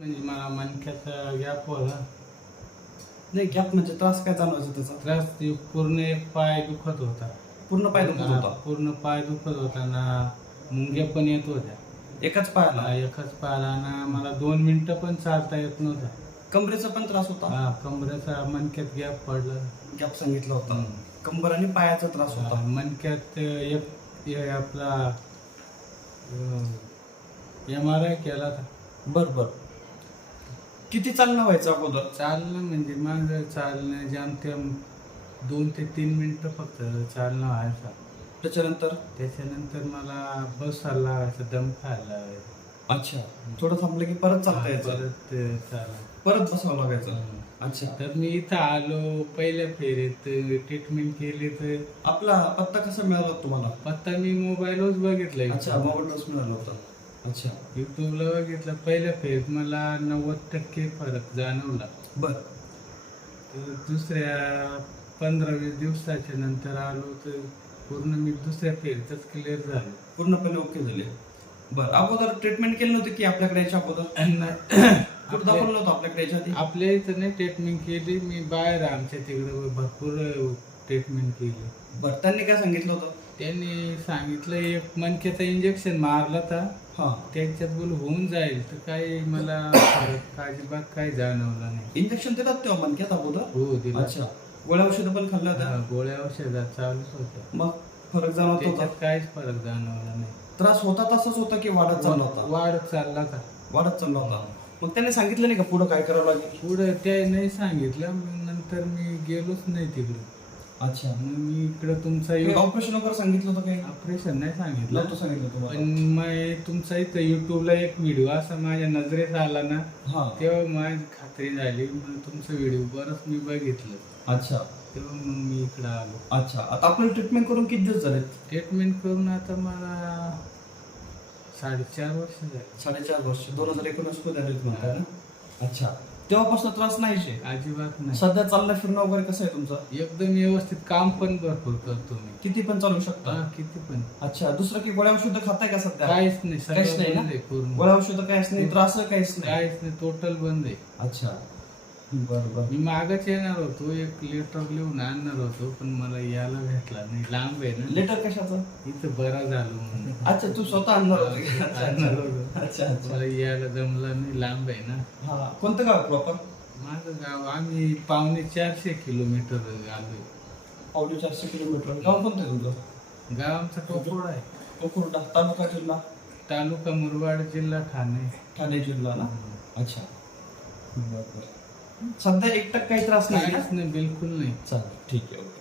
म्हणजे मला मणक्याचा गॅप होता नाही गॅप म्हणजे त्रास काय जाणवायचा त्याचा? त्रास ते पूर्ण एक पाय दुखत होता. पूर्ण पाय दुखत हा, होता? पूर्ण पाय दुखत होता ना मुंग्या पण येत होत्या. एकाच पायाला? हा, एकच पायाला ना मला दोन मिनिटं पण चालता येत नव्हता. कमरेचा पण त्रास होता? हा कमरेचा मणक्यात गॅप पडला. गॅप सांगितला होता. कंबर आणि पायाचा त्रास होता. मणक्यात एक हे आपला एम आर आय केला होता. बर बर. किती चालणं व्हायचं अगोदर? चालणं म्हणजे माझं चालणं जेमतेम दोन ते तीन मिनिटं फक्त चालणं व्हायचं. त्याच्यानंतर? त्याच्यानंतर मला बसायला लावायचं दम खायला अच्छा. थोडं थांबलं की परत चालता यायचं. परत ते चालायचं. परत बसावं लागायचं. अच्छा. तर मी इथं आलो पहिल्या फेरीत ट्रीटमेंट केली तर. आपला पत्ता कसा मिळाला तुम्हाला? पत्ता मी मोबाईलच बघितला अच्छा मोबाईलच मिळाला होता. अच्छा. युट्यूबला बघितलं पहिल्या फेरीत मला नव्वद टक्के फरक जाणवला. बर. तर दुसऱ्या पंधरा वीस दिवसाच्या नंतर आलो तर पूर्ण मी दुसऱ्या फेरीतच क्लिअर झालो. पूर्णपणे ओके झाले. बर अगोदर ट्रीटमेंट केली नव्हती की आपल्याकडे याच्या अगोदर? कुठं दाखवलं नव्हतं आपल्याकडे याच्या आधी? आपल्या इथं नाही ट्रीटमेंट केली मी बाहेर आमच्या तिकडे भरपूर ट्रीटमेंट केली. बर त्यांनी काय सांगितलं होतं? त्यांनी सांगितलं एक मणक्याचं इंजेक्शन मारलं तर हा. त्याच्यात बोल होऊन जाईल तर काही मला फरक अजिबात काही जाणवलं नाही. इंजेक्शन देतात तेव्हा मनक्यात अगोदर? हो दिलं अच्छा. गोळ्या औषधं पण खाल्ल्या हा, होत्या गोळ्या औषधात चालूच होत्या. मग फरक जाणवत होता? त्याच्यात काहीच फरक जाणवला नाही. त्रास होता तसाच होता की वाढत चालला होता? वाढत चालला का वाढत चालला होता. मग त्याने सांगितलं नाही का पुढे काय करावं लागेल? पुढे ते नाही सांगितलं मग नंतर मी गेलोच नाही तिकडे. अच्छा. मग मी इकडं तुमचा ऑपरेशन वगैरे सांगितलं होतं काय ऑपरेशन नाही सांगितलं. नव्हतं सांगितलं तुम्हाला पण मग तुमचा इथं युट्यूबला एक व्हिडिओ असा माझ्या नजरेत आला ना हा. तेव्हा माझी खात्री झाली. मग तुमचा व्हिडिओ बरंच मी बघितलं. अच्छा. तेव्हा मग मी इकडं आलो. अच्छा. आता आपल्याला ट्रीटमेंट करून किती दिवस झाले ट्रीटमेंट करून आता मला साडेचार वर्ष झाले. साडेचार वर्ष. दोन हजार एकोणीसमध्ये आले तुम्हाला ना? अच्छा. तेव्हापासून त्रास नाहीचे अजिबात नाही. सध्या चालणं फिरणं वगैरे कसं आहे तुमचं? एकदम व्यवस्थित काम पण भरपूर करतो मी. किती पण चालू शकता? हा, किती पण. अच्छा दुसरं की गोळ्या औषधं खाताय का सध्या? काहीच नाही काहीच सगळं नाही ना? बंद आहे पूर्ण. गोळ्या औषधं काहीच नाही त्रास काहीच नाही. काहीच नाही टोटल बंद आहे. अच्छा. बरं बरं मी मागच येणार होतो एक लेटर लिहून आणणार होतो पण मला यायला भेटला नाही. लांब आहे ना. लेटर कशाचं? इथं बरा झालो म्हणून. अच्छा तू स्वतः आणणार होता का? अच्छा आणणार अच्छा. होतो. अच्छा अच्छा. मला यायला जमलं नाही लांब आहे ना. हा कोणतं गाव प्रॉपर? माझं गाव आम्ही पावणे चारशे किलोमीटर आलोय पावणे चारशे किलोमीटर. गाव कोणतं आहे तुमचं? गाव आमचा टोकोड आहे. कोकुर्डा तालुका जिल्हा? तालुका मुरबाड जिल्हा ठाणे. ठाणे जिल्हा ना? अच्छा. बरं बरं सध्या एक टक्का काही त्रास नाही काहीच नाही बिलकुल नाही. चालेल ठीक आहे ओके.